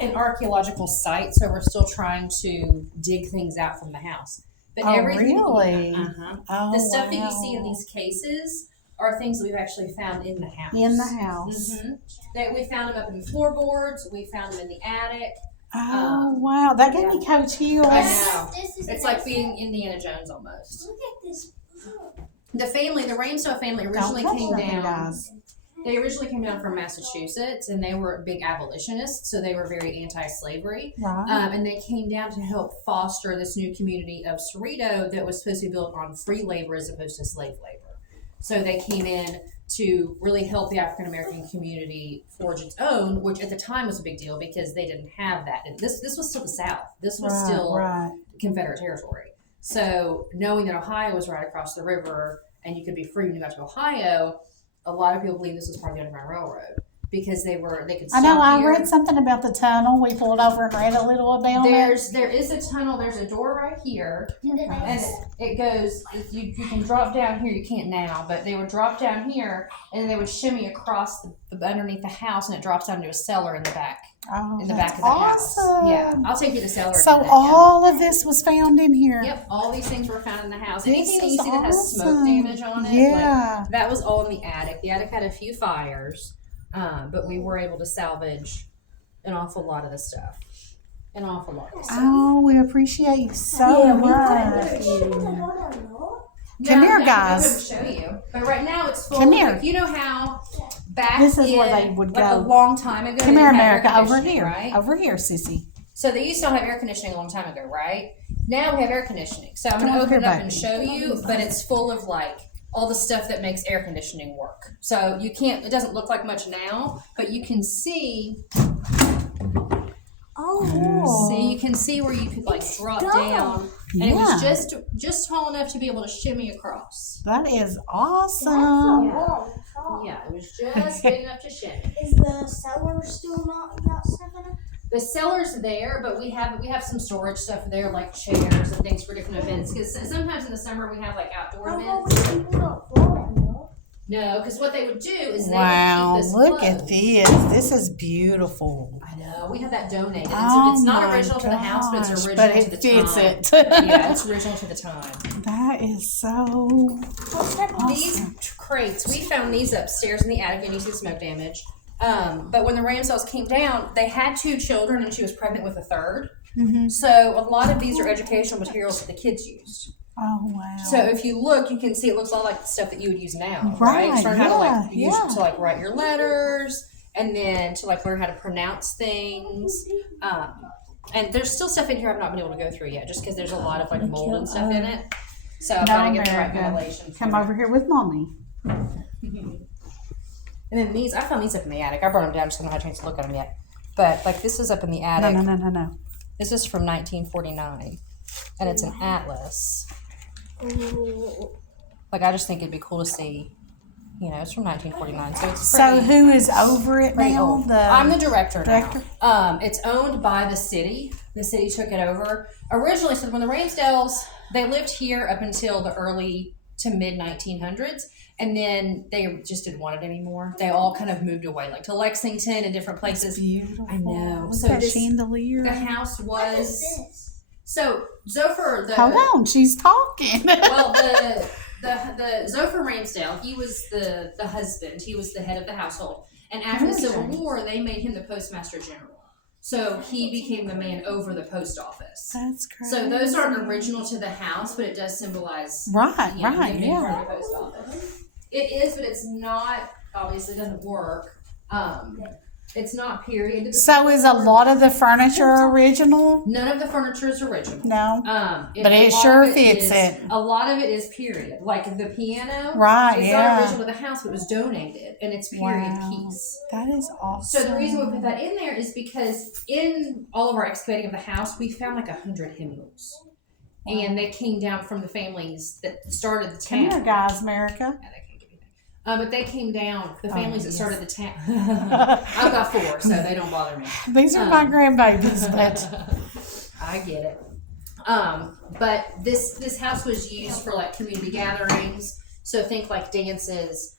an archaeological site, so we're still trying to dig things out from the house. But everything, really? The stuff that you see in these cases are things that we've actually found in the house. In the house. That we found them up in the floorboards. We found them in the attic. Oh, wow. That gave me cold chills. I know. It's like being Indiana Jones almost. Look at this. The Ramsdell family originally came down. Guys. They originally came down from Massachusetts, and they were big abolitionists, so they were very anti-slavery. Right. And they came down to help foster this new community of Cerrito that was supposed to be built on free labor as opposed to slave labor. So they came in to really help the African American community forge its own, which at the time was a big deal because they didn't have that. And this was still the South. This was still Confederate territory. So knowing that Ohio was right across the river and you could be free when you got to Ohio, a lot of people believe this was part of the Underground Railroad because they could stop I know. I here. read something about the tunnel. We pulled over and read a little about it. There is a tunnel. There's a door right here, And and it goes. You can drop down here. You can't now, but they would drop down here, and they would shimmy across the underneath the house, and it drops down to a cellar in the back. Oh, In the back of the awesome. house. Yeah, I'll take you to the cellar. So all of this was found in here. Yep, all these things were found in the house. This Anything that you is see that has smoke awesome. damage on it, Yeah. like, that was all in the attic. The attic had a few fires, but we were able to salvage an awful lot of the stuff. An awful lot of stuff. Oh, we appreciate you so much. Come here, guys. I'm going to show you. But right now it's full. Come here. Like, you know how back This is in, where they would like, go. a long time ago. Come they here, didn't have air America. Over conditioning, here. Right? Over here, sissy. So they used to not have air conditioning a long time ago, right? Now we have air conditioning. So I'm going to Come over open it here, up and show you, but it's full of like all the stuff that makes air conditioning work. So you can't, it doesn't look like much now, but you can see, you can see where you could like drop down. And it was just tall enough to be able to shimmy across. That is awesome. Yeah, it was just big enough to shimmy. Is the cellar still not about 7? The cellar's there, but we have some storage stuff there, like chairs and things for different events. Because sometimes in the summer we have like outdoor events. People don't fall in though. No, because what they would do is they Wow, would keep this look closed. at this. This is beautiful. I know. We have that donated. Oh It's not my original to the house, but it's gosh, original but it to the fits time. it. Yeah, it's original to the time. That is so awesome. These crates, we found these upstairs in the attic, and you see the smoke damage. But when the Ramsdells came down, they had 2 children, and she was pregnant with a third. Mm-hmm. So a lot of these are educational materials that the kids used. Oh, wow. So if you look, you can see it looks a lot like the stuff that you would use now, Right, right? Learn how to like use yeah. it to like write your letters, and then to like learn how to pronounce things. And there's still stuff in here I've not been able to go through yet, just because there's a lot of like mold and stuff in it. So I've got to get the right ventilation. Come over here with mommy. And then these, I found these up in the attic. I brought them down, just haven't had a chance to look at them yet. But like this is up in the attic. No. This is from 1949, and it's an atlas. Like I just think it'd be cool to see. You know, it's from 1949, so it's pretty. So who is over it now? Old. I'm the director now. It's owned by the city. The city took it over originally. So when the Ramsdells, they lived here up until the early to mid 1900s, and then they just didn't want it anymore. They all kind of moved away, like to Lexington and different places. That's beautiful. I know. Look So at that this chandelier. the house What is was. this? So Zophyr, Hold on, she's talking. well, the Zophyr Ramsdell, he was the husband. He was the head of the household. And after the Civil War, they made him the Postmaster General. So he became the man over the post office. That's crazy. So those aren't original to the house, but it does symbolize Right, him being yeah. part of the post office. It is, but it's not. Obviously, it doesn't work. It's not period. So is a lot of the furniture original? None of the furniture is original. No. But a it lot sure of fits is- it. A lot of it is period. Like the piano. Right, It's yeah. not original to the house, but it was donated, and it's period Wow. piece. That is awesome. So the reason we put that in there is because in all of our excavating of the house, we found like 100 hymnals. And they came down from the families that started the town. Come here, guys, America. Yeah, they can't give anything. But they came down, the families that yes. started the town. I've got 4, so they don't bother me. These are my grandbabies, but I get it. But this house was used for like community gatherings. So think like dances,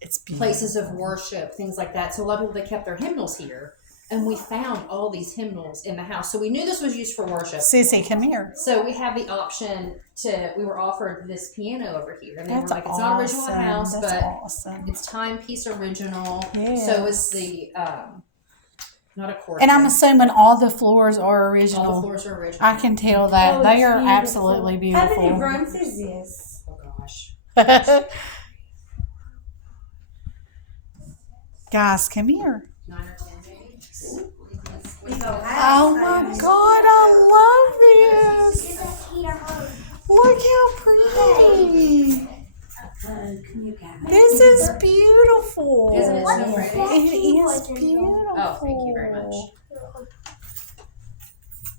it's beautiful. places of worship, things like that. So a lot of people, they kept their hymnals here. and we found all these hymnals in the house. So we knew this was used for worship. Sissy, come here. So we have the option we were offered this piano over here. And they That's were like, it's not original in the house, That's but awesome. it's timepiece original. Yes. So it's the, not a chord. And I'm assuming all the floors are original. All the floors are original. I can tell that. Oh, They it's are beautiful. absolutely How many beautiful. rooms is this? Oh gosh. Guys, come here. 9 or 10 maybe. Oh my God, I love this. Look how pretty. Come here, guys. This is beautiful. Isn't it so pretty? It is beautiful. Oh, thank you very much.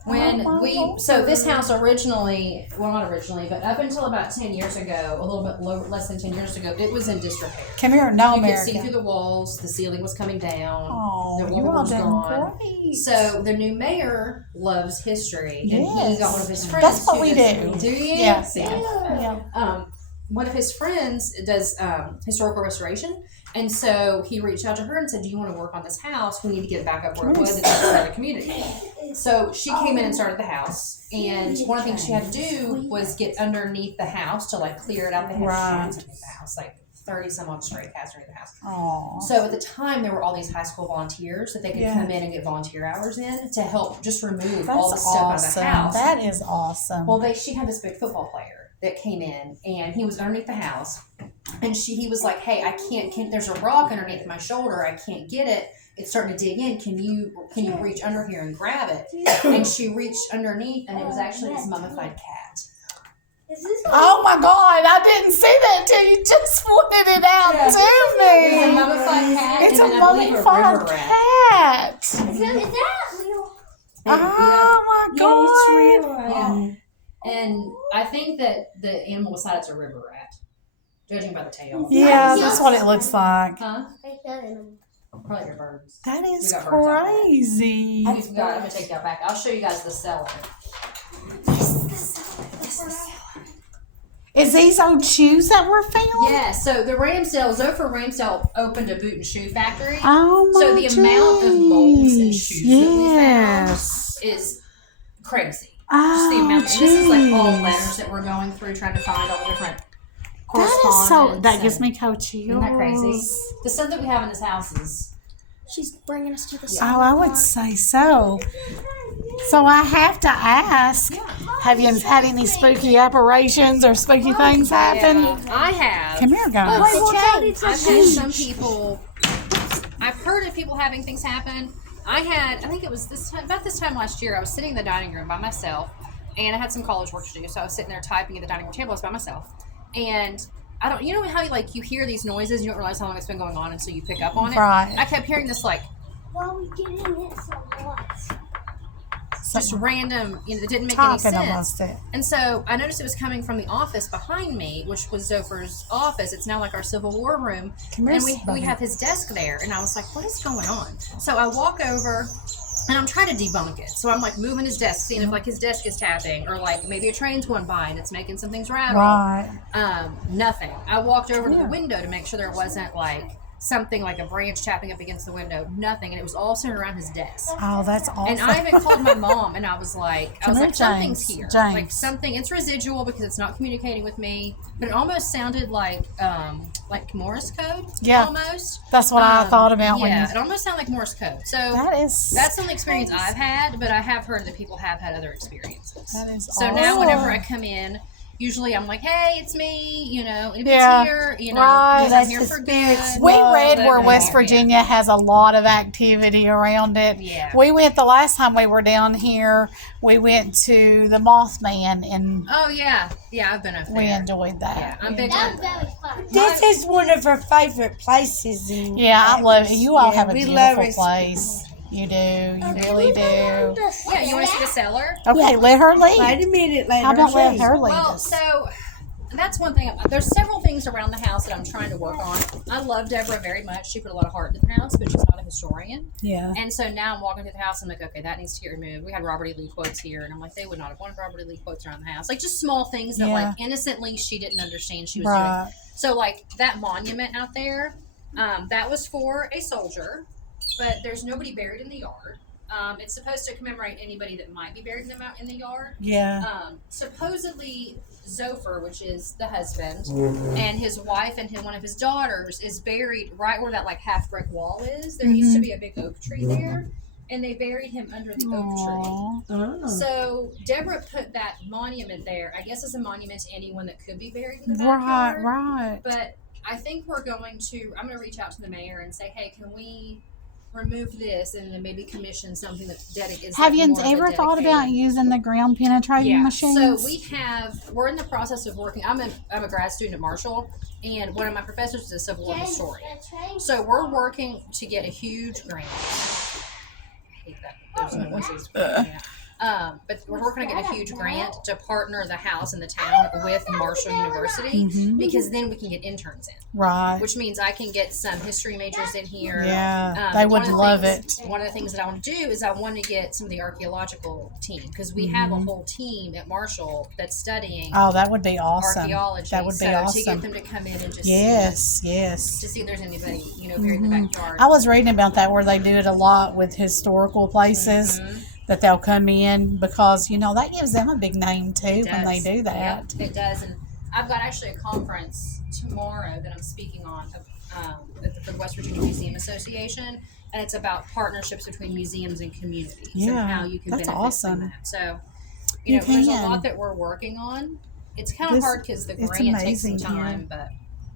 Oh, So this house originally, well not originally, but up until about 10 years ago, a little bit less than 10 years ago, it was in disrepair. Come here, no You could America. see through the walls, the ceiling was coming down, Oh, the you wall all was done gone. great. So the new mayor loves history, and he Yes. got one of his friends. That's what who we does- do. Do you? Yeah. See? Yeah. One of his friends does historical restoration, and so he reached out to her and said, "Do you want to work on this house? We need to get it back up where it was. It's part of the community." So she came in and started the house, and one of the things she had to do was get underneath the house to like clear it out. They had Right. cats underneath the house, like 30 some odd stray cats underneath the house. Oh. So at the time, there were all these high school volunteers that they could Yeah. come in and get volunteer hours in to help just remove all the That's stuff out of awesome. the house. That is awesome. Well, she had this big football player that came in, and he was underneath the house, and he was like, "Hey, I can't. There's a rock underneath my shoulder. I can't get it. It's starting to dig in. Can you reach under here and grab it?" And she reached underneath, and it was actually this mummified cat. Oh my God, I didn't see that till you just pointed it out Yeah. to It's a me. mummified cat. It's a and then I believe mummified river rat. cat. Is that real? Oh my Yeah, it's God. real. Yeah. And I think that the animal beside it's a river rat, judging by the tail. Yeah, that's what it looks like. Huh? Probably your birds. That is We got birds out back. crazy. I'm gonna take that back. I'll show you guys the cellar. Is these old shoes that were found? Yeah, so the Zophyr Ramsdell opened a boot and shoe factory. Oh my So the amount of molds and geez. shoes that we Yes. found is crazy. Just the Oh, amount. And this is like all geez. letters that we're going through trying to find all the different That is so. correspondence. That gives and- me cold chills. Isn't that crazy? The stuff that we have in this house is She's bringing us to the Oh, I would say so. So I have to ask: have you had any spooky apparitions or spooky things happen? I have. Come here, guys. I've had some people. I've heard of people having things happen. I think it was about this time last year. I was sitting in the dining room by myself, and I had some college work to do. So I was sitting there typing at the dining room table. I was by myself, and you know how you hear these noises, you don't realize how long it's been going on until you pick up on it. Right. I kept hearing this Why we getting it so much? just random, that didn't make any Talking sense. amongst it. And so I noticed it was coming from the office behind me, which was Zophir's office. It's now like our Civil War room. Come here, And we buddy. have his desk there. And I was like, what is going on? So I walk over and I'm trying to debunk it. So I'm like moving his desk, seeing if his desk is tapping or maybe a train's going by and it's making some things rattle. Right. Nothing. I walked over to the window to make sure there wasn't something like a branch tapping up against the window. Nothing. And it was all centered around his desk. Oh, that's awesome. And I even called my mom, and I was like, Come here, something's James. here. James. Like something. It's residual because it's not communicating with me, but it almost sounded like Morse code. Yeah. Almost. That's what I thought about when Yeah, you. it almost sounded like Morse code. So That's the only experience I've had, but I have heard that people have had other experiences. That is So awesome. now whenever I come in, usually I'm like, hey, it's me, if Yeah. it's here, Right. because I'm here for good. We read where Yeah. West Virginia has a lot of activity around it. Yeah. We went the last time we were down here. We went to the Mothman, and Oh, yeah. Yeah, I've been up there. we enjoyed that. Yeah, I'm big That on was very fun. This is one of our favorite places. Yeah, I love it. You all have a we beautiful love it. place. You do. You really do. Yeah, you want to see the cellar? Okay, let her lead. Wait a minute, How about let her lead Well, us? so that's one thing. There's several things around the house that I'm trying to work on. I love Deborah very much. She put a lot of heart into the house, but she's not a historian. Yeah. And so now I'm walking through the house and I'm like, okay, that needs to get removed. We had Robert E. Lee quotes here, and I'm like, they would not have wanted Robert E. Lee quotes around the house. Like just small things that Yeah. innocently she didn't understand she was doing. Right. So that monument out there, that was for a soldier. but there's nobody buried in the yard. It's supposed to commemorate anybody that might be buried in the yard. Yeah. Supposedly, Zophar, which is the husband, and his wife and one of his daughters is buried right where that like half brick wall is. There used to be a big oak tree there, and they buried him under the oak tree. Oh. So Deborah put that monument there, I guess, as a monument to anyone that could be buried in the backyard. Right. But I think I'm going to reach out to the mayor and say, hey, can we remove this and then maybe commission something that's dedicated. Have you ever thought about using the ground penetrating machines? So we're in the process of working. I'm a grad student at Marshall, and one of my professors is a Civil War historian. So we're working to get a huge grant. I hate that. Those noises. But we're working to get a huge grant to partner the house and the town with Marshall University, because then we can get interns in. Right. Which means I can get some history majors in here. Yeah, they would love it. One of the things that I want to do is I want to get some of the archaeological team, because we have a whole team at Marshall that's studying. Oh, that would be awesome. Archaeology. That would be awesome. To get them to come in and just to see if there's anybody buried in the backyard. I was reading about that where they do it a lot with historical places. That they'll come in because, that gives them a big name too when they do that. Yep, it does. And I've got actually a conference tomorrow that I'm speaking on for the West Virginia Museum Association. And it's about partnerships between museums and communities and how you can benefit from that. So, there's a lot that we're working on. It's kind of hard because the grant takes some time, but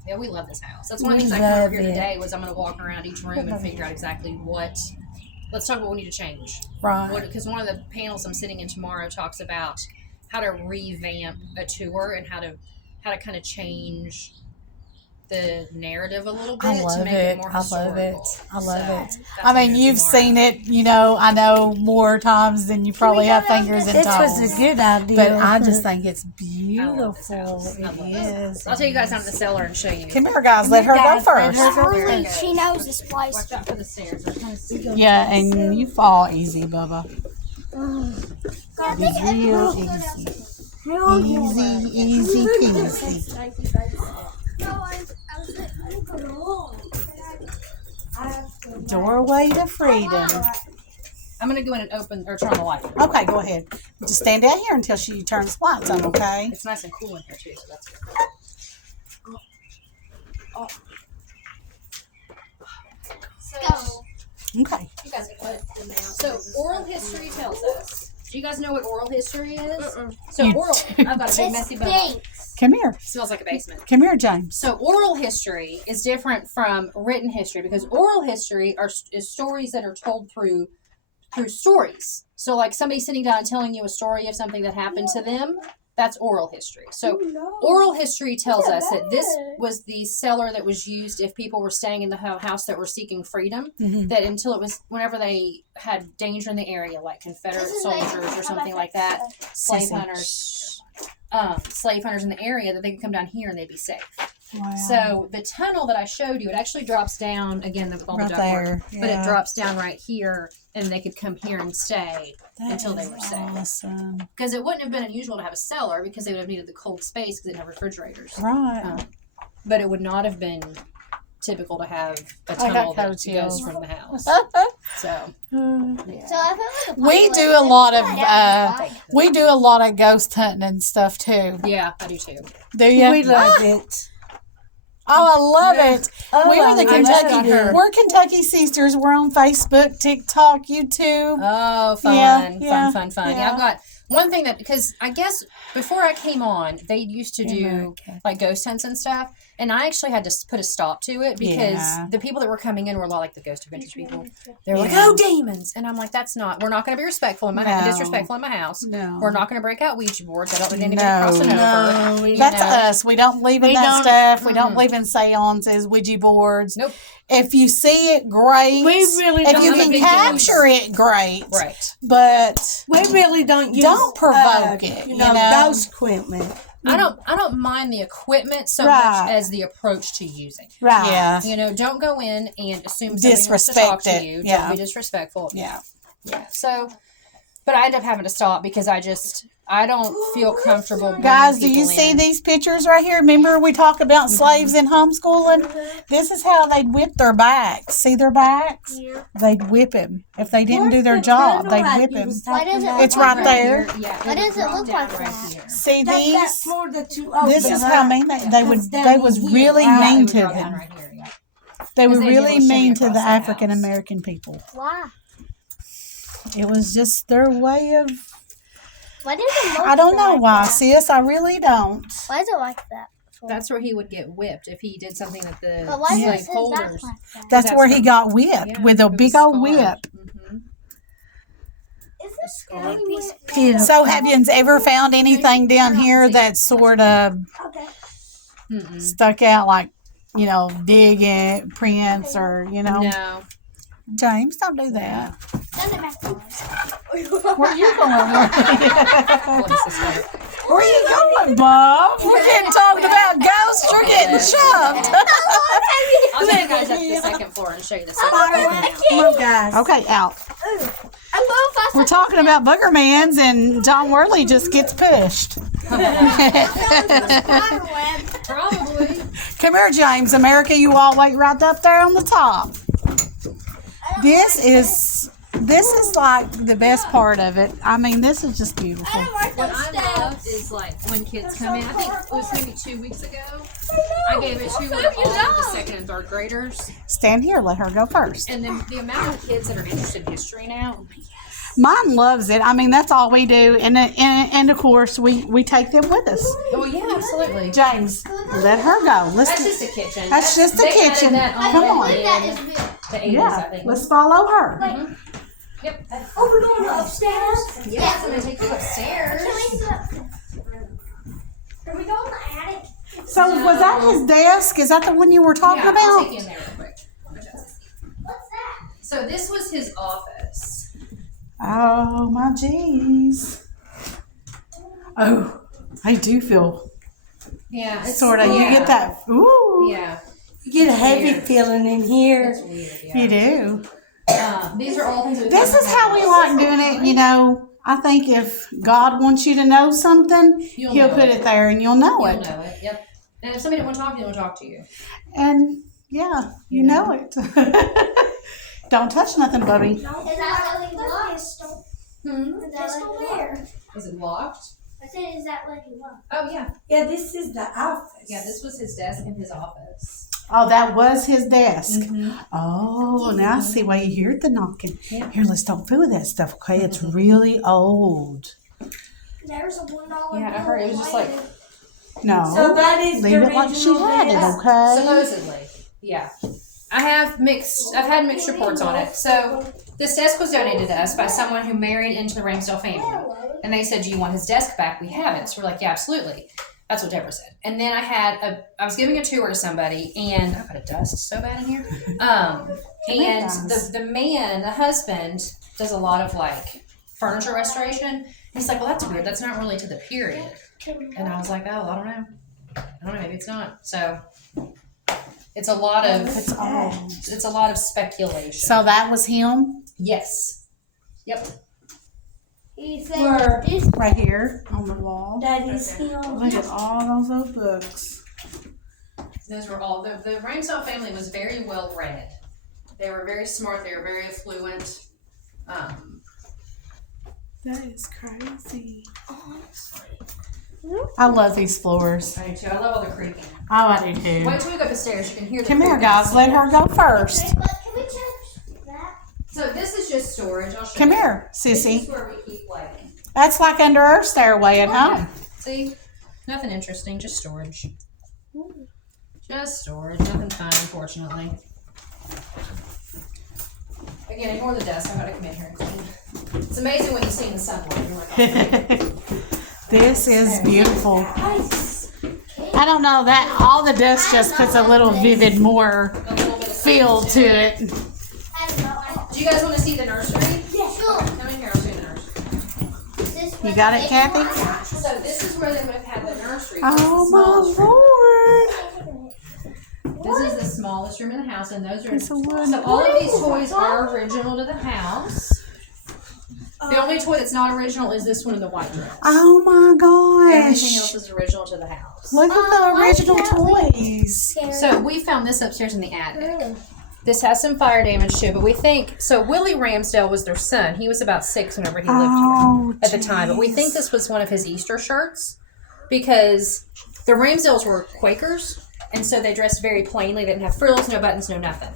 yeah, we love this house. That's one of the things I came over here today was I'm going to walk around each room and figure out exactly let's talk about what we need to change. Right. Because one of the panels I'm sitting in tomorrow talks about how to revamp a tour and how to kind of change the narrative a little bit to make it more historical. I love it. I mean, you've seen it, I know more times than you probably have fingers and toes. This was a good idea. But I just think it's beautiful. It is. I'll take you guys down to the cellar and show you. Come here, guys. Let her go first. She knows this place. Watch out for the stairs. Yeah, and you fall easy, Bubba. God, It's real easy peasy. Doorway to freedom. I'm going to go in and open or turn the light. Okay, go ahead. Just stand down here until she turns the lights on, okay? It's nice and cool in here too, so that's good. Go. Okay. You guys can put them down. So oral history tells us. Do you guys know what oral history is? So oral. I've got a big messy bone. Come here. Smells like a basement. Come here, James. So oral history is different from written history because oral history is stories that are told through stories. So like somebody sitting down and telling you a story of something that happened to them. That's oral history. So oral history tells us that this was the cellar that was used if people were staying in the house that were seeking freedom, that until it was whenever they had danger in the area, like Confederate soldiers or something like that, slave hunters in the area, that they could come down here and they'd be safe. Wow. So the tunnel that I showed you, it actually drops down again with all the ductwork, but it drops down right here, and they could come here and stay until they were safe. Awesome. Because it wouldn't have been unusual to have a cellar because they would have needed the cold space because they didn't have refrigerators. Right. But it would not have been typical to have a tunnel that goes from the house. So we do a lot of ghost hunting and stuff too. yeah, I do too. Do you? We love it. Oh, I love it. We are the Kentucky. We're Kentucky Sisters. We're on Facebook, TikTok, YouTube. Oh, fun. Yeah. Yeah, I've got one thing because I guess before I came on, they used to do like ghost hunts and stuff. And I actually had to put a stop to it because the people that were coming in were a lot like the Ghost Adventures people. They were like, oh, demons. And I'm like, we're not going to be disrespectful in my house. No. We're not going to break out Ouija boards. I don't need anybody crossing over. That's us. We don't believe in that stuff. We don't believe in seances, Ouija boards. Nope. If you see it, great. We really if don't. you can capture it, great. Right. But we really don't use. Don't provoke it. Ghost equipment. I don't mind the equipment so much as the approach to using. Right. Yeah. Don't go in and assume somebody wants to talk to you. Yeah. Don't be disrespectful. Yeah. Yeah. So But I end up having to stop because I don't feel comfortable bringing Guys, do you people see in. these pictures right here? Remember we talked about slaves in homeschooling? This is how they'd whip their backs. See their backs? Yeah. They'd whip him. If they didn't do their job, they'd whip him. Why does it It's look right like there. Yeah, Why does it look down like right that? here. See That these? floor that you This is how mean they was really Yeah, it mean would to drop down them. right here, yeah. They were Because they really didn't shimmy mean to across the the house. African American people. Why? It was just their way of. Why does it look I don't know like why, that? sis. I really don't. Why is it like that? That's where he would get whipped if he did something that the But why slave does it back holders. like that? That's That's where he from- got whipped Yeah, with a it was big old scarred. whip. Mhm. Is this scarred piece piece? So, have you ever found anything down here that sort of Okay. Mm-mm. stuck out, like, digging prints or, No. James, don't do that. Send it back to us. Where you going? Bless his heart. Where you going, Bob? We're getting talking about ghosts. You're getting shoved. I'll take you guys up to the second floor and show you the second Oh, floor I now. Come on, guys. Okay, out. I love us. We're talking about Boogermans, and John Worley just gets pushed. Probably. Come here, James. America, you all wait right up there on the top. This is like the best part of it. I mean, this is just beautiful. What I love is like when kids come in. I think it was maybe 2 weeks ago. I gave it to all the second and third graders, Stand here. Let her go first. and then the amount of kids that are interested in history now. Mine loves it. I mean, that's all we do, and of course we take them with us. Oh yeah, absolutely. James, let her go. Let's. That's just a kitchen. That's just the they added kitchen. that Come on. in That is good. the 80s, I Yeah, think. let's follow her. Yep. Oh, we're going upstairs? Yes, I'm gonna take you upstairs. Can we go in the attic? So was that his desk? Is that the one you were talking Yeah, I'll about? take you in there real quick. What's that? So this was his office. Oh my jeez. Oh, I do feel Yeah, it's sort of. You get that? Ooh, Yeah, You get a heavy Weird. feeling in here. it's weird. Yeah. you do. These are all things. That we This put is in the how we house. like doing it. I think if God wants you to know something, You'll He'll know put it. it there, and you'll know You'll it. know it. Yep. And if somebody don't want to talk to you, they'll talk to you. And yeah, you know it. Don't touch nothing, Bubby. Is that like locked? Hmm. Is that still there? Is it locked? I said, is that like locked? Oh yeah. Yeah, this is the office. Yeah. This was his desk in his office. Oh, that was his desk. Mm-hmm. Oh, now I see why you hear the knocking. Yeah. Here, let's don't fool with that stuff, okay? It's really old. There's a $1. Yeah, I heard it was just like No, So that is leave the it like she original had it, desk. okay? supposedly. Yeah. I've had mixed reports on it. So this desk was donated to us by someone who married into the Ramsdell family. And they said, do you want his desk back? We have it. So we're like, yeah, absolutely. That's what Deborah said. And then I was giving a tour to somebody, and I've got a dust so bad in here. And the husband does a lot of like furniture restoration. He's like, well, that's weird. That's not really to the period. And I was like, oh, I don't know. Maybe it's not. So it's a lot of it's a lot of speculation. So that was him Yes. Yep. He said, Where? this right here on the wall. That is him. Look at all those old books. Those were all the Ramsdell family was very well read. They were very smart. They were very affluent. That is crazy. I love these floors. I do too. I love all the creaking. Oh, I do too. Wait till we go upstairs. You can hear the Come here, creaking. guys. Let her go first. but can we check that? So this is just storage. I'll show Come you. here, This sissy. is where we keep lighting. That's like under our stairway at home. See? Nothing interesting, just storage. Just storage, nothing fun, unfortunately. Again, ignore the dust. I'm going to come in here and clean. It's amazing what you see in the sunlight. You're like, oh, This is beautiful. I don't know, that all the dust just puts a little vivid more a little bit of feel to it. I have no idea. Do you guys want to see the nursery? Yeah, sure. Come in here, I'll show you the nursery. Is this You got it, Kathy? So this is where they would have had the nursery. Oh my Lord. This is the smallest room in the house, and those are It's a wood. so all of these toys are original to the house. The only toy that's not original is this one in the white dress. Oh my Everything else gosh. is original to the house. Look at the original toys. So we found this upstairs in the attic. This has some fire damage too, but we think so. Willie Ramsdell was their son. He was about 6 whenever he lived Oh, here at the time. But we think this was one of his Easter shirts because the Ramsdells were Quakers, and so they dressed very plainly. They didn't have frills, no buttons, no nothing.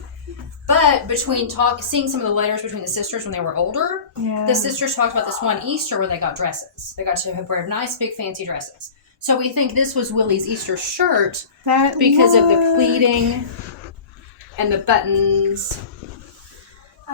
But between seeing some of the letters between the sisters when they were older, Yeah. the sisters talked about this one Easter where they got dresses. They got to wear nice, big, fancy dresses. So we think this was Willie's Easter shirt That because of the would- pleating and the buttons.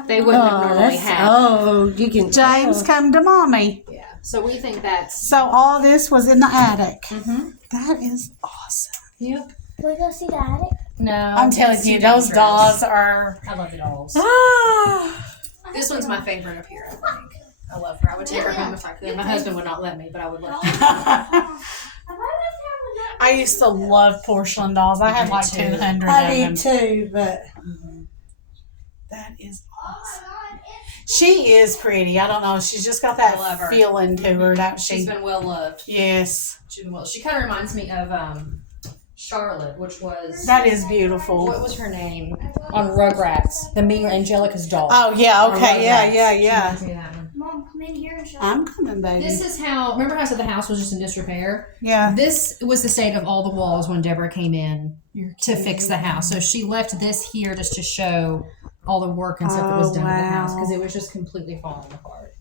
They wouldn't have normally had. Oh, you can. James, come to mommy. Yeah. So we think that's. So all this was in the attic. Mm-hmm. That is awesome. Yep. Can we go see the attic? No. I'm telling it's you, too those dangerous. dolls are. I love the dolls. Ah. This one's my favorite up here, I think. I love her. I would take her home if I could. My husband would not let me, but I would let her. I used to love porcelain dolls. I had Me like too. 200 I of them. did too, but That is awesome. She is pretty. I don't know. She's just got that I love her. feeling to her, don't She's she? been well loved. Yes. She's been well. She kind of reminds me of Charlotte, which was That is beautiful. what was her name on Rugrats? The mean Angelica's doll. Oh, yeah. On Okay. Yeah, Rugrats. yeah, She yeah. reminds me of that one. Mom, come in here and show I'm coming, baby. This is how. Remember how I said the house was just in disrepair? Yeah. This was the state of all the walls when Deborah came in to fix the house. So she left this here just to show all the work and stuff that was Oh, done to the house wow. because it was just completely falling apart.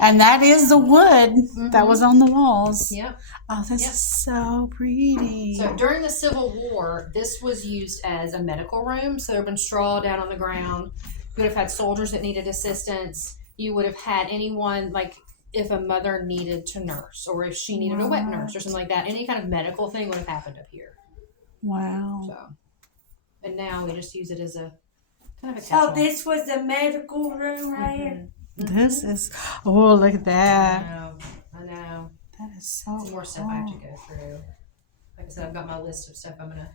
And that is the wood that was on the walls. Yep. Oh, this Yep. is so pretty. So during the Civil War, this was used as a medical room. So there would have been straw down on the ground. You would have had soldiers that needed assistance. You would have had anyone, like if a mother needed to nurse or if she needed a wet nurse or something like that, any kind of medical thing would have happened up here. Wow. So, and now we just use it as a kind of a so catch-all. this was the medical room right here. This is, oh, look at I that. know. I know. That is so Some more stuff I have to go through. Like I said, I've got my list of stuff I'm gonna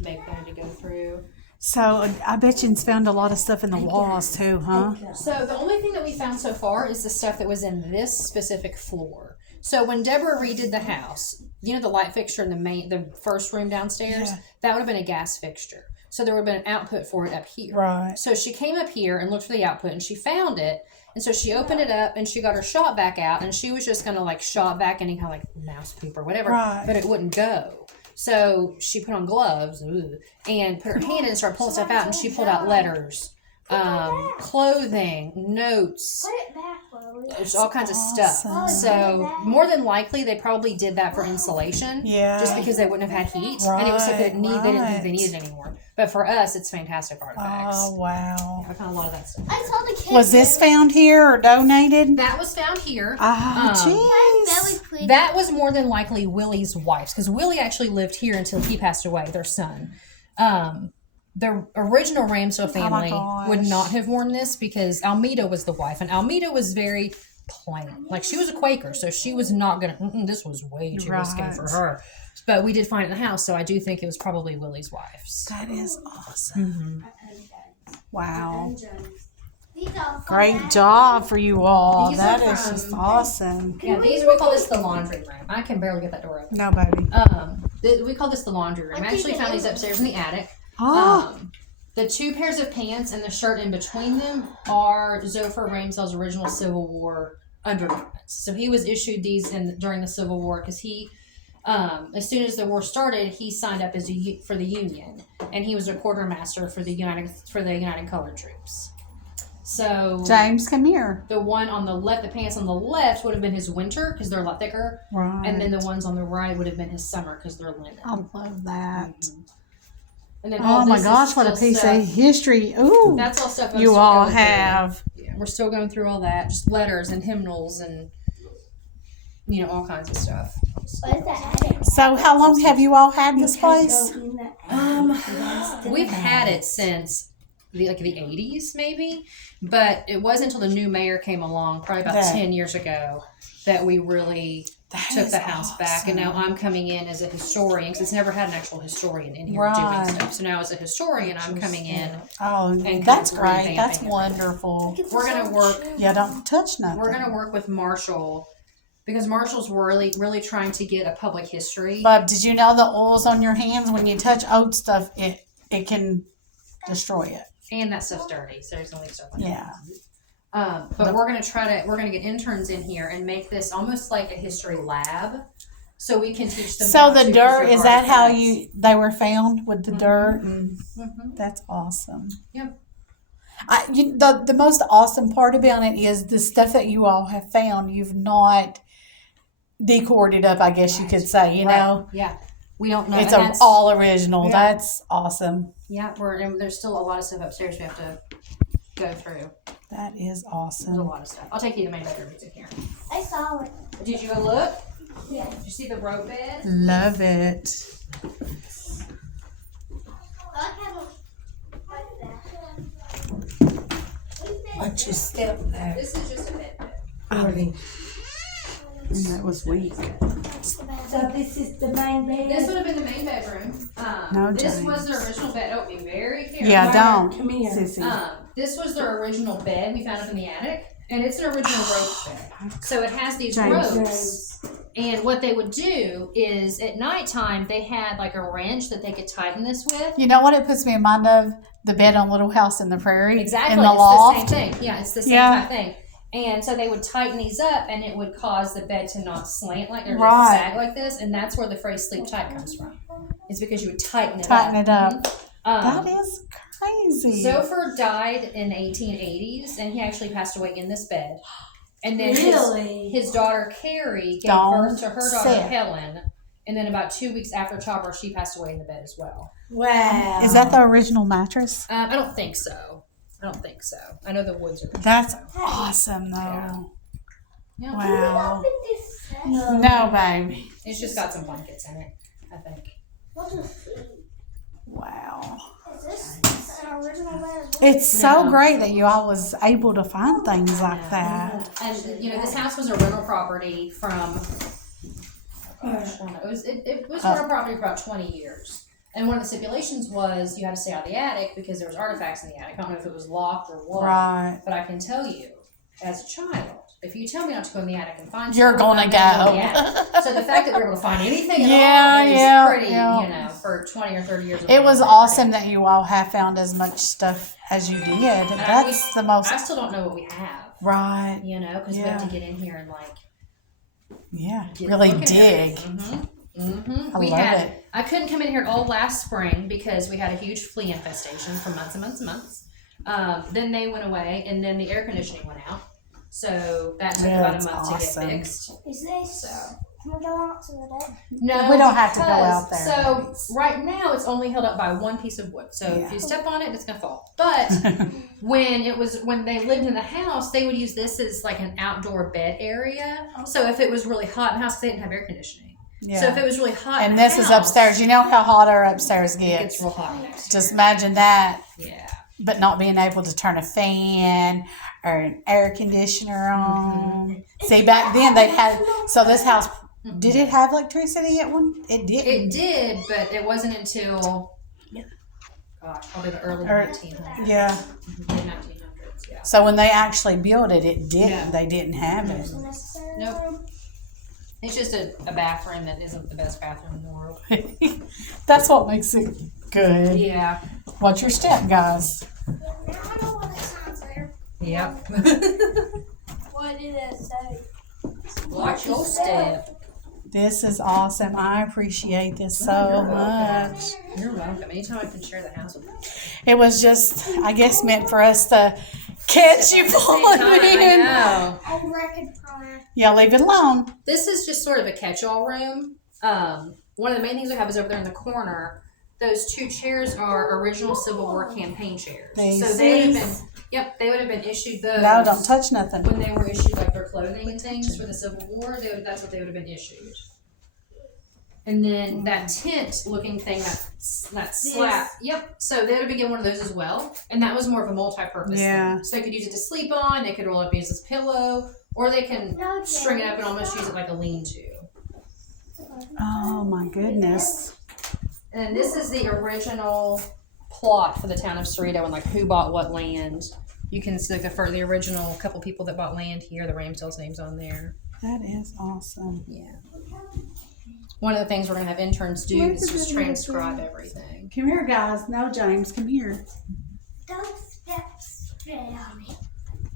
make that I need to go through. So I bet you found a lot of stuff in the walls too, huh? So the only thing that we found so far is the stuff that was in this specific floor. So when Deborah redid the house, you know the light fixture in the first room downstairs, Yeah. that would have been a gas fixture. So there would have been an output for it up here. Right. So she came up here and looked for the output and she found it. And so she opened it up and she got her shop vac out and she was just going to like shop vac any kind of like mouse poop or whatever, Right. but it wouldn't go. So she put on gloves and put her hand in and started pulling stuff out and she pulled out letters, clothing, notes. Put it back, Chloe. There's all kinds of stuff. awesome. So more than likely they probably did that for insulation. Yeah. Just because they wouldn't have had heat. And it was stuff that they didn't think they Right. needed anymore. But for us, it's fantastic artifacts. Oh, wow. I found a lot of that stuff. I saw the kids. Was this found here or donated? That was found here. Oh, Belly jeez. please. That was more than likely Willie's wife's because Willie actually lived here until he passed away, their son. The original Ramsdell family gosh. would not have worn this because Almeda was the wife, and Almeda was very plain. Like she was a Quaker, so she was not gonna. This was way too risque Right. for her. But we did find it in the house, so I do think it was probably Willie's wife's. That is awesome. Wow. These are Great job for you all. These That are is from- just awesome. Yeah, we call this the laundry room. I can barely get that door open. No, baby. We call this the laundry room. I actually found these upstairs in the attic. Oh, The 2 pairs of pants and the shirt in between them are Zophar Ramsdell's original Civil War undergarments. So he was issued these during the Civil War because he, as soon as the war started, he signed up as for the Union, and he was a quartermaster for the United Colored Troops. So James, come here. the one on the left, the pants on the left would have been his winter because they're a lot thicker, Right. and then the ones on the right would have been his summer because they're linen. I love that. And then all Oh my this is gosh, what a still piece stuff- of history. Ooh, That's all stuff I'm you still all going through. have. Yeah, we're still going through all that, just letters and hymnals and all kinds of stuff. What is that attic? So how long have you all had this place? We've had it since the 80s maybe, but it wasn't until the new mayor came along, probably about That- 10 years ago, that we really That took is the house back. And now awesome. I'm coming in as a historian because it's never had an actual historian in here Right. doing stuff. So now as a historian, I'm coming in. Oh, and that's kind of great. That's revamping it. wonderful. We're gonna work. Yeah, don't touch nothing. We're gonna work with Marshall because Marshall's really trying to get a public history. Bub, did you know the oils on your hands when you touch oat stuff, it can destroy it? And that stuff's dirty, so there's gonna leave stuff like that. Yeah. But we're gonna get interns in here and make this almost like a history lab, so we can teach them. So how the to dirt, preserve is that how artifacts. they were found with the Mhm. dirt? And Mhm. that's awesome. Yep. The most awesome part about it is the stuff that you all have found. You've not decored it up, I guess you could say. You know, Yeah. We don't know. it's and that's- all original. Yeah. That's awesome. Yeah, and there's still a lot of stuff upstairs we have to go through. That is There's a awesome. lot of stuff. I'll take you to the main bedroom. It's in here. I saw it. Did you go look? Yeah. Did you see the rope bed? Love it. Watch your step there. This is just a bed. Already. That was weak. So this is the main bed? This would have been the main bedroom. No, This James. was the original bed. Oh, be very careful. Yeah, don't, Come here. sissy. This was the original bed we found up in the attic, and it's an original rope bed. So it has these James. ropes, and what they would do is at nighttime they had like a wrench that they could tighten this with. You know what it puts me in mind of? The bed on Little House in the Prairie. Exactly, In the it's loft. the same thing. Yeah, it's the same Yeah. type thing. And so they would tighten these up, and it would cause the bed to not slant like or to Right. sag like this, and that's where the phrase "sleep tight" comes from. It's because you would tighten it Tighten up. it up. Mhm. That is crazy. Zofer died in the 1880s, and he actually passed away in this bed. And then Really? his daughter Carrie gave Don't birth to her daughter say it. Helen, and then about 2 weeks after childbirth, she passed away in the bed as well. Wow. Is that the original mattress? I don't think so. I know the woods are. That's awesome, though. Yeah. Yeah. Wow. No. No, baby. It's just got some blankets in it, I think. What is this? Wow. Is this an original bed as well? It's so No. great that you all was able to find things like that. And you know, this house was a rental property from. Gosh, I don't know. It was a rental property for about 20 years. And one of the stipulations was you had to stay out of the attic because there was artifacts in the attic. I don't know if it was locked or what. Right. But I can tell you, as a child, if you tell me not to go in the attic and find You're stuff, gonna I'm gonna go. in the attic. So the fact that we were able to find anything at Yeah, all is yeah, pretty, yeah. you know, for 20 or 30 years. of It was being awesome there. that you all have found as much stuff as you did. And That's the most. I still don't know what we have, Right. you know, because we have Yeah. to get in here and like Yeah. get Really looking at dig. everything. Mm-hmm. I We love had. it. I couldn't come in here all last spring because we had a huge flea infestation for months and months and months. Then they went away, and then the air conditioning went out, so that took about That's a month awesome. to get fixed. Is this? So. Can we go out to the deck? No, We don't have to go because- out there, So ladies. right now it's only held up by one piece of wood. So Yeah. if you step on it, it's gonna fall. But when they lived in the house, they would use this as like an outdoor bed area. So if it was really hot in the house, 'cause they didn't have air conditioning. Yeah. So if it was really hot, in And the this is house, upstairs. You know how hot our upstairs It gets. gets real hot next. Just imagine that, Yeah. but not being able to turn a fan or an air conditioner on. See, back then they had. So this house, did it have electricity at one? It didn't. It did, but it wasn't until gosh, probably the early 1900s. Yeah. Mid 1900s. Yeah. So when they actually built it, it didn't. Yeah. They didn't have it. Necessary Nope. room? It's just a bathroom that isn't the best bathroom in the world. That's what makes it good. Yeah. Watch your step, guys. Now I know what it sounds there. Yep. What did it say? Watch your step. This is awesome. I appreciate this so much. You're welcome. Anytime I can share the house with you. It was just, I guess, meant for us to catch you pulling I in. know. I reckon probably. Yeah, leave it alone. This is just sort of a catch-all room. One of the main things we have is over there in the corner. Those two chairs are original Civil War campaign chairs. These. So they would have been, they would have been issued those. No, don't touch nothing. When they were issued like their clothing and things for the Civil War, that's what they would have been issued. And then that tent looking thing, that slab. Yep. So they would be given one of those as well. And that was more of a multi-purpose thing. So they could use it to sleep on, they could roll up and use as a pillow, or they can string it up and almost use it like a lean-to. Oh my goodness. And this is the original plot for the town of Cerrito and like who bought what land. You can see the original couple people that bought land here, the Ramsdell's names on there. That is awesome. Yeah. One of the things we're going to have interns do is just transcribe everything. Come here, guys. No, James, come here. Those steps fit on me.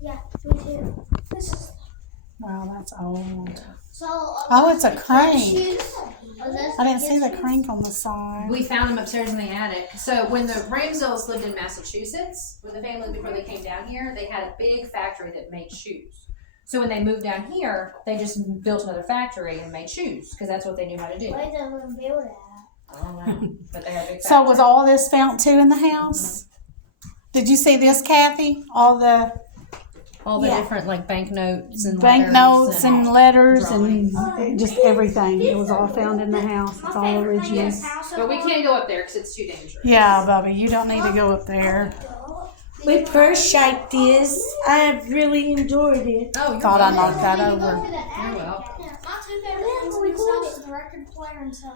Yeah, me too. This is Wow, that's old. so. Oh, it's a crank. Shoes. I didn't see the crank on the side. We found them upstairs in the attic. So when the Ramsdells lived in Massachusetts, when the family before they came down here, they had a big factory that made shoes. So when they moved down here, they just built another factory and made shoes because that's what they knew how to do. Where did we build it I don't know, but they had a big factory. So was all this found too in the house? Did you see this, Kathy? All the different like banknotes and banknotes and letters drawings. and just everything. It was all found in the house. It's all original. But we can't go up there because it's too dangerous. Yeah, Bubby, you don't need to go up there. We appreciate this. I've really enjoyed it. Oh, Thought I knocked that Go over. to the You're attic. welcome. My two favorite things in this house is the record player and so.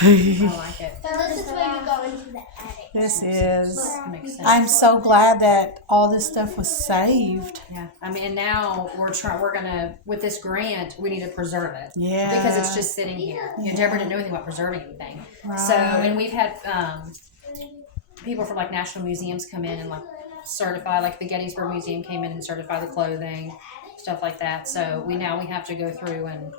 I like it. So this is where you go into the attic. This is. Makes sense. I'm so glad that all this stuff was saved. Yeah, I mean, and now we're gonna with this grant, we need to preserve it. Yeah. Because it's just sitting here. You know, Deborah didn't know anything about preserving anything. So, Right. and we've had people from like national museums come in and like certify, like the Gettysburg Museum came in and certify the clothing, stuff like that. So we have to go through and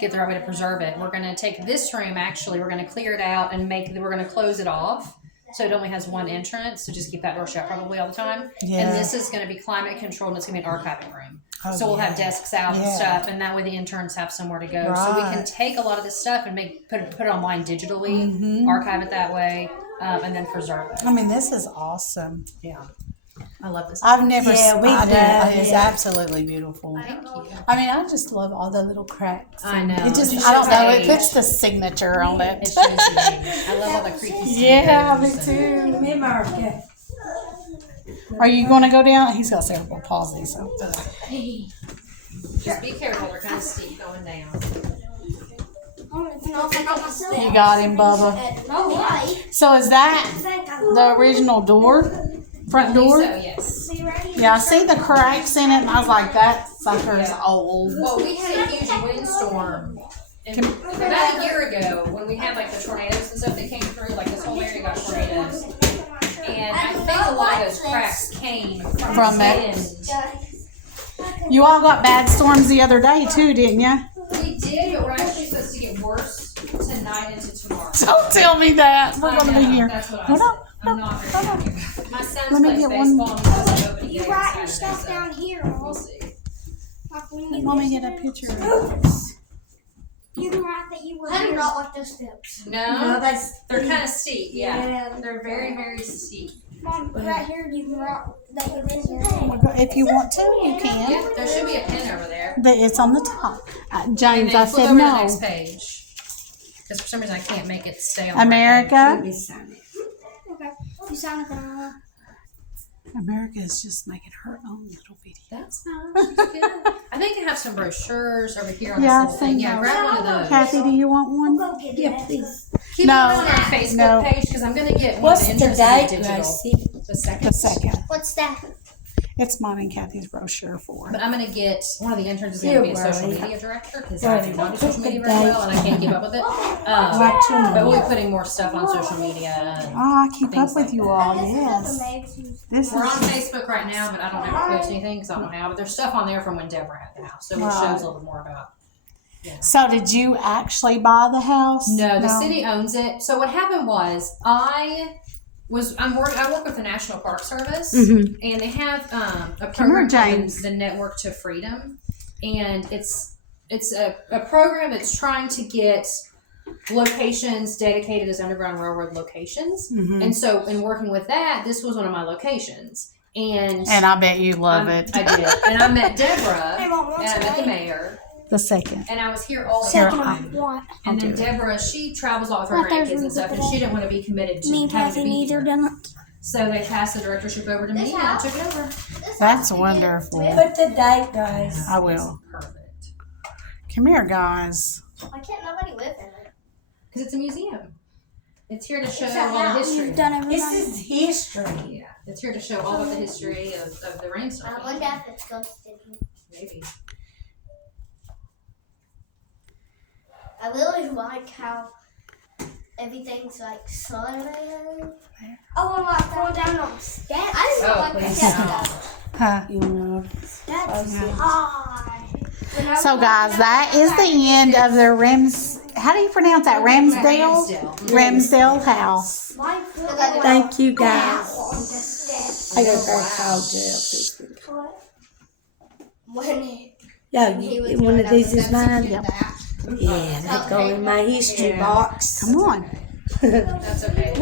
get the right way to preserve it. We're going to take this room, actually, we're going to clear it out and we're going to close it off. So it only has one entrance, so just keep that door shut probably all the time. Yeah. And this is going to be climate controlled and it's going to be an archiving room. Oh, So we'll have yeah. desks out and Yeah. stuff, and that way the interns have somewhere to go. So we can Right. take a lot of this stuff and put it online digitally, Mhm. archive it that way, and then preserve it. I mean, this is awesome. Yeah, I love this. I've never Yeah, we I do. love It's it. absolutely beautiful. Thank you. I mean, I just love all the little cracks. I know. It just, It I don't shows know, it age. puts the signature on it. It shows the age. I love all the creepy Yeah, me stickers too. Me, Marka. Are you going to go down? He's got cerebral palsy, so. Just be careful, they're kind of steep going down. You got him, Bubba. Oh, right. So is that the original door? Front door? So, yes. Yeah, I see the cracks in it, and I was like, that sucker's old. Well, we had a huge windstorm about a year ago when we had like the tornadoes and stuff that came through, like this whole area got tornadoes. And I think a lot of those cracks came From the it. wind. You all got bad storms the other day, too, didn't you? We did, but we're actually supposed to get worse tonight into tomorrow. Don't tell me that. We're I going to be know, here. That's what I Hold said. on. I'm not very happy about it. My son's Let me plays get baseball one. and he doesn't open You again write your Saturday, stuff so down here. we'll see. Like when Let you Mommy visit get a it. picture of it. You can write that you were here. Not like those steps. No, that's. they're kind of steep. Yeah, Yeah. they're very, very steep. Mom, right here you can write that you've been here. Oh my God. If you want to, you can. Yeah, there should be a pin over there. It's on the top. And James, then I flip said over to the no. next page. Because for some reason I can't make it stay on. America. We sign it. Okay. You sound like a. America is just making her own little video. That's nice. That's good. I think they have some brochures over here on Yeah, this I've little thing. seen Yeah, those. grab one of those. Kathy, do you want one? Go get Yeah, it. please. Keep No, it on our Facebook no. page because I'm going to get one What's of the the interests date, digital. Gracie? The second. The second. What's that? It's mine and Kathy's brochure for it. But I'm going to get one of the interns is going to be a Here, social Rory. media director because Rory, I do not do put social the media very well date. and I can't keep up with it. Right to But we'll me. be putting more stuff on social media. And Ah, I keep things up with like you that. all, This is yes. the magazine. This We're on is Facebook right now, but I don't ever post anything because I don't know how. But there's stuff on there from when Deborah had the house, so it Right. shows a little bit more about. so did you actually buy the house? No, the city owns it. So what happened was I work with the National Park Service, Mhm. and they have a Come here, program James. called the Network to Freedom, and it's a program that's trying to get locations dedicated as Underground Railroad locations. Mhm. And so in working with that, this was one of my locations. And And I bet you love it. I did. And I met Deborah Hey, Mom, and what's I met the that? mayor. The second. And I was here all the Second time. of what? And then I'll do it. Deborah, she travels a lot with her I thought it was grandkids and stuff, and today. she didn't want to be committed to Me and having Kathy to be neither here. didn't. So they passed the directorship over to me, and I took it over. That's wonderful. Put the date, guys. I will. Perfect. Come here, guys. Why can't nobody live in it? Because it's a museum. It's here to show It's a all the house. history. You've done everybody. This is history. Yeah, it's here to show all of the history of the Ramsdell I family. wonder if it's ghosted. Maybe. I really like how everything's like sunny. Oh, and like going down on steps. I just Oh, like the please steps. Huh. You know. That's Yeah. high. So, guys, that is the end of the How do you pronounce that? Ramsdell? Ramsdell house. Thank you, Down guys. on the steps. I gotta go call Jeff this week. When he Yeah, was one of these is mine. Yep. Yeah, they go in my history box. Come on. That's okay.